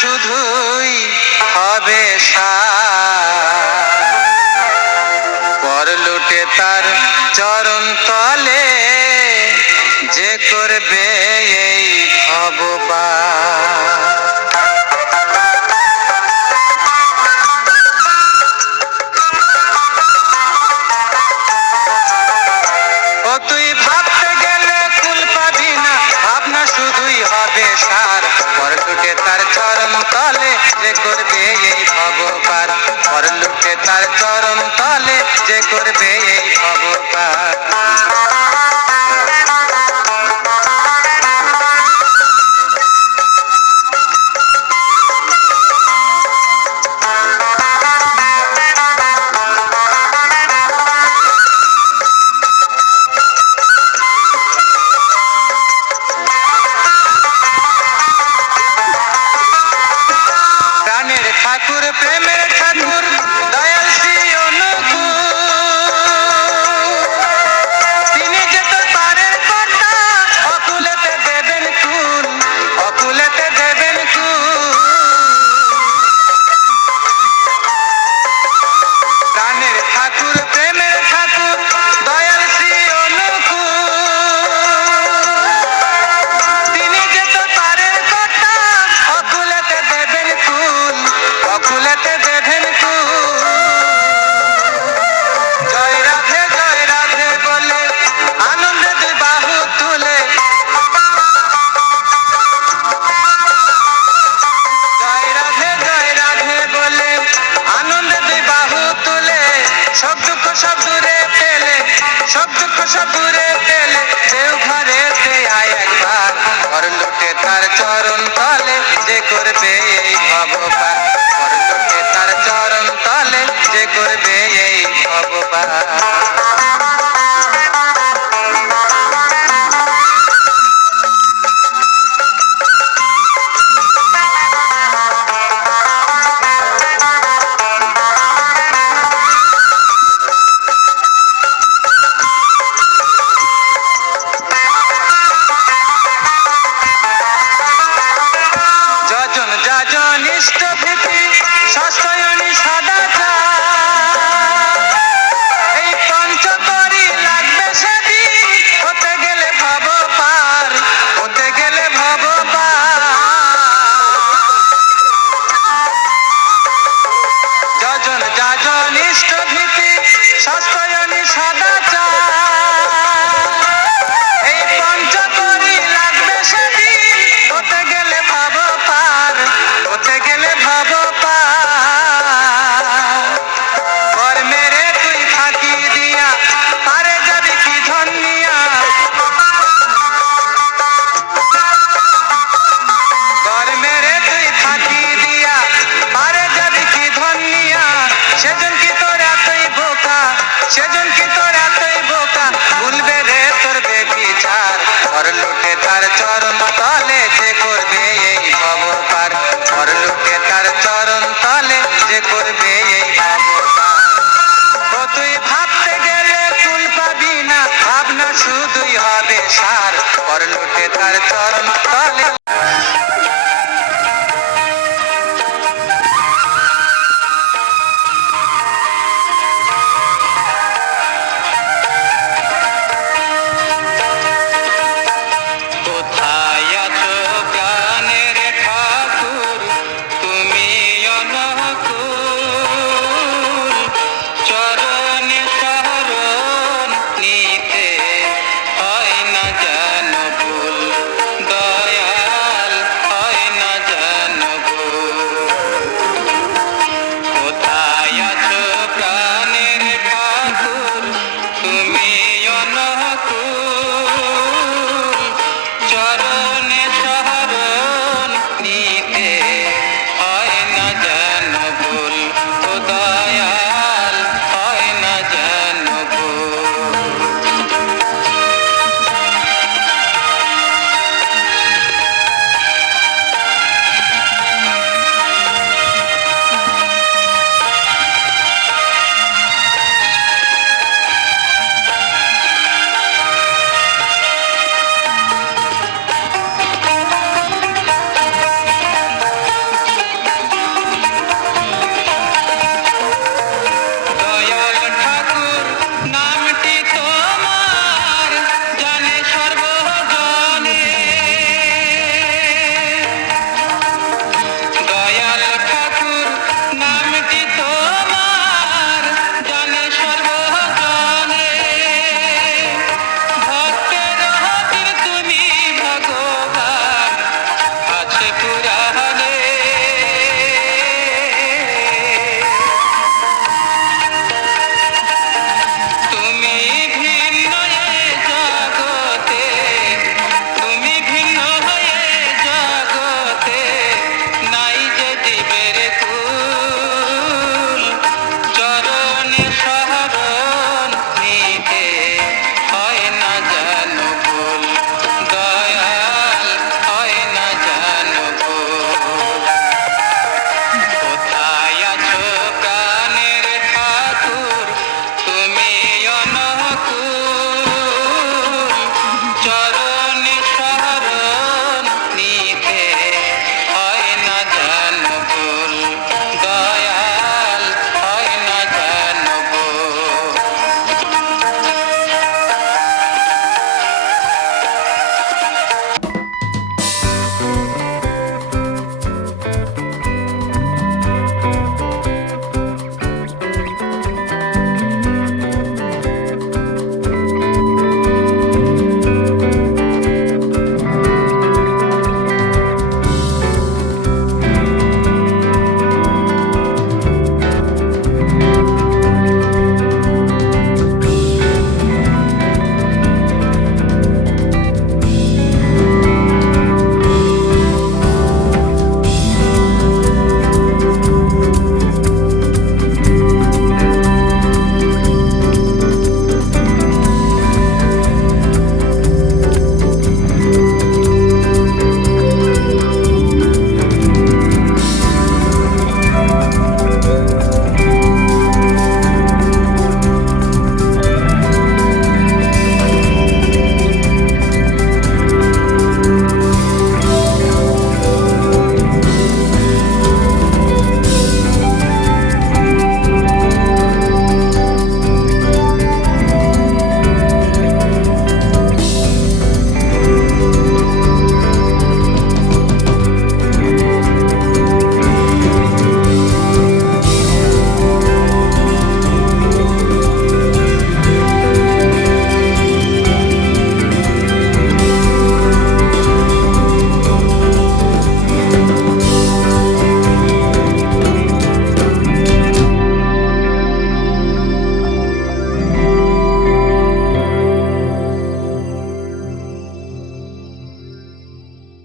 শুধুই হবে পর লুটে তার চরণ তলে যে করবে এই ভবপার। ও তুই ভাবতে গেলে কুল পাবি না, ভাবনা শুধুই হবে সার। পর লুটে তার চরণ তলে যে করবে এই ভবপার। পর লুটে তার চরণ তলে যে করবে এই ভবপার। ঠাকুর প্রেমের ঠাকুর দয়াল শ্রী অনুকূল, তিনি যে তোর পারের কথা অকুলেতে দেবেন কুল, অকুলেতে দেবেন কুল। প্রাণের ঠাকুর প্রেমের ঠাকুর দয়াল শ্রী অনুকূল, তিনি যে তোর পারের কথা অকুলেতে দেবেন কুল, অকুলেতে দেবেন কুল। জয় রাধে বলে আনন্দে দুই বাহু তুলে, জয় রাধে বলে আনন্দে দুই বাহু তুলে, সব দুঃখ সব দূরে পেলে, সব দুঃখ সব দূরে পেলে দেও ঘরেতে আয় একবার। পর লুটে তার চরণ তলে যে করবে এই ভবপার। পর লুটে তার চরণ তলে যে করবে এই ভবপার। যজন যাজন ইষ্ট ভীতি সস্যয়নী সদাচার, এই পঞ্চতরি লাগবে সেদিন হতে গেলে ভবপার, হতে গেলে ভবপার। যজন যাজন ইষ্ট ভীতি সস্যয়নী সদাচার, এই পঞ্চতরি লাগবে সেদিন হতে গেলে ভবপার, হতে গেলে ভবপার। পর মেরে তুই ফাঁকি দিয়া পারে যাবি কি ধন্যিয়া, পর মেরে তুই ফাঁকি দিয়া পারে যাবি কি ধন্যিয়া। সেজন কি তোর এতই বোকা, সেজন কি তোর এতই বোকা, ভুলবে রে তোর বেবিচার। পর লুটে তার চরণ তলে যে করবে এই ভবপার। পর লুটে তার চরণ তলে যে করবে এই ভবপার। ও তুই ভাবতে গেলে কুল পাবি না, ভাবনা শুধুই হবে সার। পর লুটে তার চরণ তলে